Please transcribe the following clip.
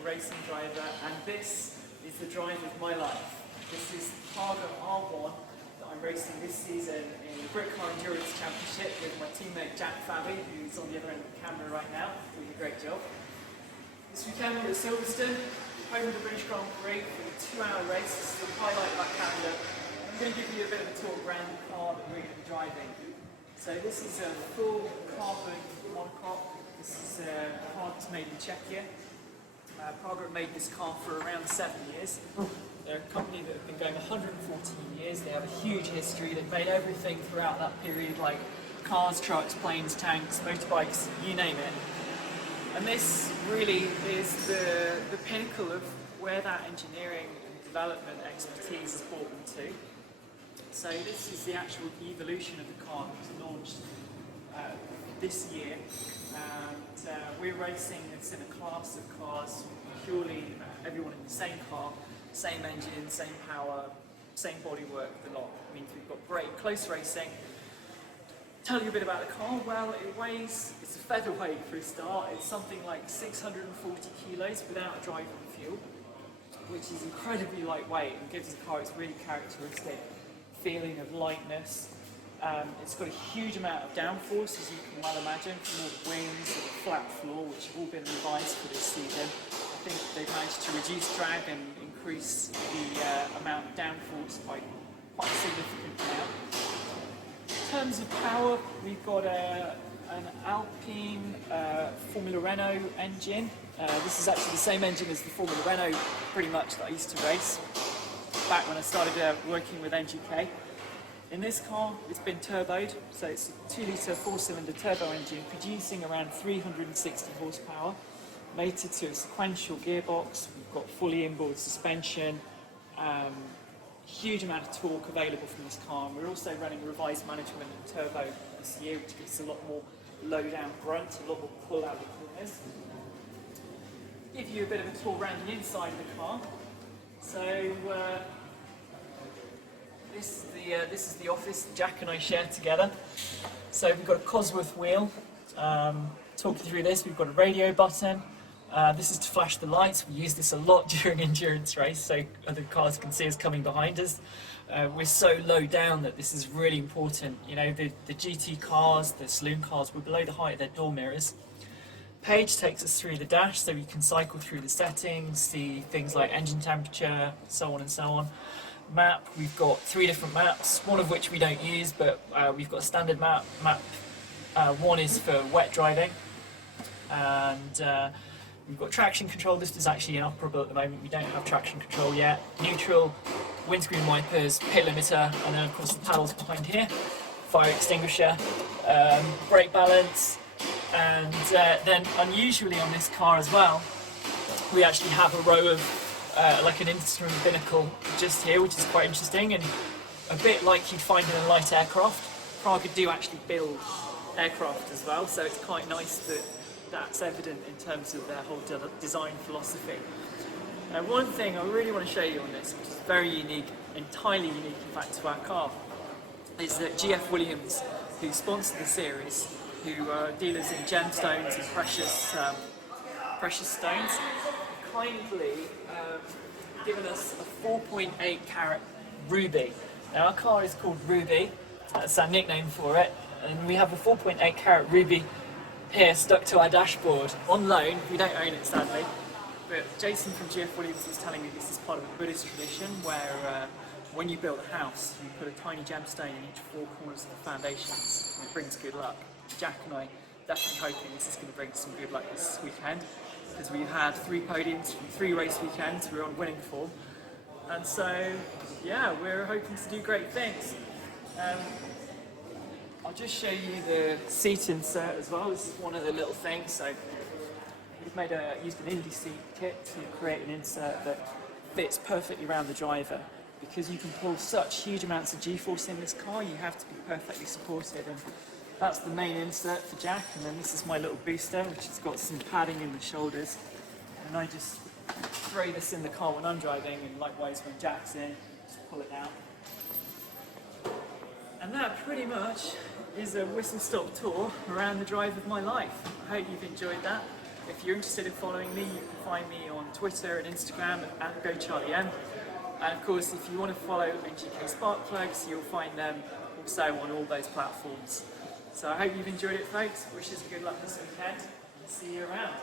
professional racing driver, and this is the drive of my life. This is Targa R1 that I'm racing this season in the Brit Car Endurance Championship with my teammate Jack Fabi, who's on the other end of the camera right now, doing a great job. This weekend we're at Silverstone, home of the British Grand Prix for the 2-hour race. This is the highlight of our calendar. I'm going to give you a bit of a tour around the car that we're going to be driving. So this is a full carbon monocoque. This is a car that's made in Czechia. Praga have made this car for around 7 years. They're a company that have been going 114 years. They have a huge history. They've made everything throughout that period, like cars, trucks, planes, tanks, motorbikes, you name it. And this really is the pinnacle of where that engineering and development expertise has brought them to. So this is the actual evolution of the car that was launched this year. And we're racing this in a class of cars, purely everyone in the same car, same engine, same power, same bodywork, the lot. It means we've got great close racing. Tell you a bit about the car. Well, it weighs, it's a featherweight for a start. It's something like 640 kilos without a drive and fuel, which is incredibly lightweight and gives the car its really characteristic feeling of lightness. It's got a huge amount of downforce, as you can well imagine, from all the wings and the flat floor, which have all been revised for this season. I think they've managed to reduce drag and increase the amount of downforce by quite a significant amount. In terms of power, we've got an Alpine Formula Renault engine. This is actually the same engine as the Formula Renault, pretty much, that I used to race back when I started working with NGK. In this car, it's been turboed, so it's a 2-litre 4-cylinder turbo engine producing around 360 horsepower, mated to a sequential gearbox. We've got fully inboard suspension, huge amount of torque available from this car, and we're also running revised management and turbo this year, which gives us a lot more low-down grunt, a lot more pull out of the corners. Give you a bit of a tour around the inside of the car. So this is the office that Jack and I share together. So we've got a Cosworth wheel. Talk you through this. We've got a radio button. This is to flash the lights. We use this a lot during endurance race, so other cars can see us coming behind us. We're so low down that this is really important. You know, the GT cars, the saloon cars, we're below the height of their door mirrors. Page takes us through the dash, so we can cycle through the settings, see things like engine temperature, so on and so on. Map, we've got 3 different maps, one of which we don't use, but we've got a standard map. One is for wet driving, and we've got traction control. This is actually inoperable at the moment. We don't have traction control yet. Neutral, windscreen wipers, pit limiter, and then of course the paddles behind here. Fire extinguisher, brake balance, and then unusually on this car as well, we actually have a row of like an instrument binnacle just here, which is quite interesting, and a bit like you'd find in a light aircraft. Praga do actually build aircraft as well, so it's quite nice that that's evident in terms of their whole design philosophy. One thing I really want to show you on this, which is very unique, entirely unique in fact to our car, is that GF Williams, who sponsor the series, who are dealers in gemstones and precious stones, kindly given us a 4.8 carat ruby. Now our car is called Ruby, that's our nickname for it, and we have a 4.8 carat ruby here stuck to our dashboard on loan. We don't own it sadly, but Jason from GF Williams was telling me this is part of a Buddhist tradition where when you build a house you put a tiny gemstone in each 4 corners of the foundations and it brings good luck. Jack and I definitely hoping this is going to bring some good luck this weekend, because we've had 3 podiums from 3 race weekends. We're on winning form, and so yeah, we're hoping to do great things. I'll just show you the seat insert as well. This is one of the little things. So we've used an Indy seat kit to create an insert that fits perfectly around the driver. Because you can pull such huge amounts of G-force in this car, you have to be perfectly supported. And that's the main insert for Jack, and then this is my little booster, which has got some padding in the shoulders. And I just throw this in the car when I'm driving, and likewise when Jack's in, just pull it out. And that pretty much is a whistle-stop tour around the drive of my life. I hope you've enjoyed that. If you're interested in following me, you can find me on Twitter and Instagram at GoCharlieM. And of course, if you want to follow NGK Spark Plugs, you'll find them also on all those platforms. So I hope you've enjoyed it, folks. Wish us good luck this weekend, and see you around.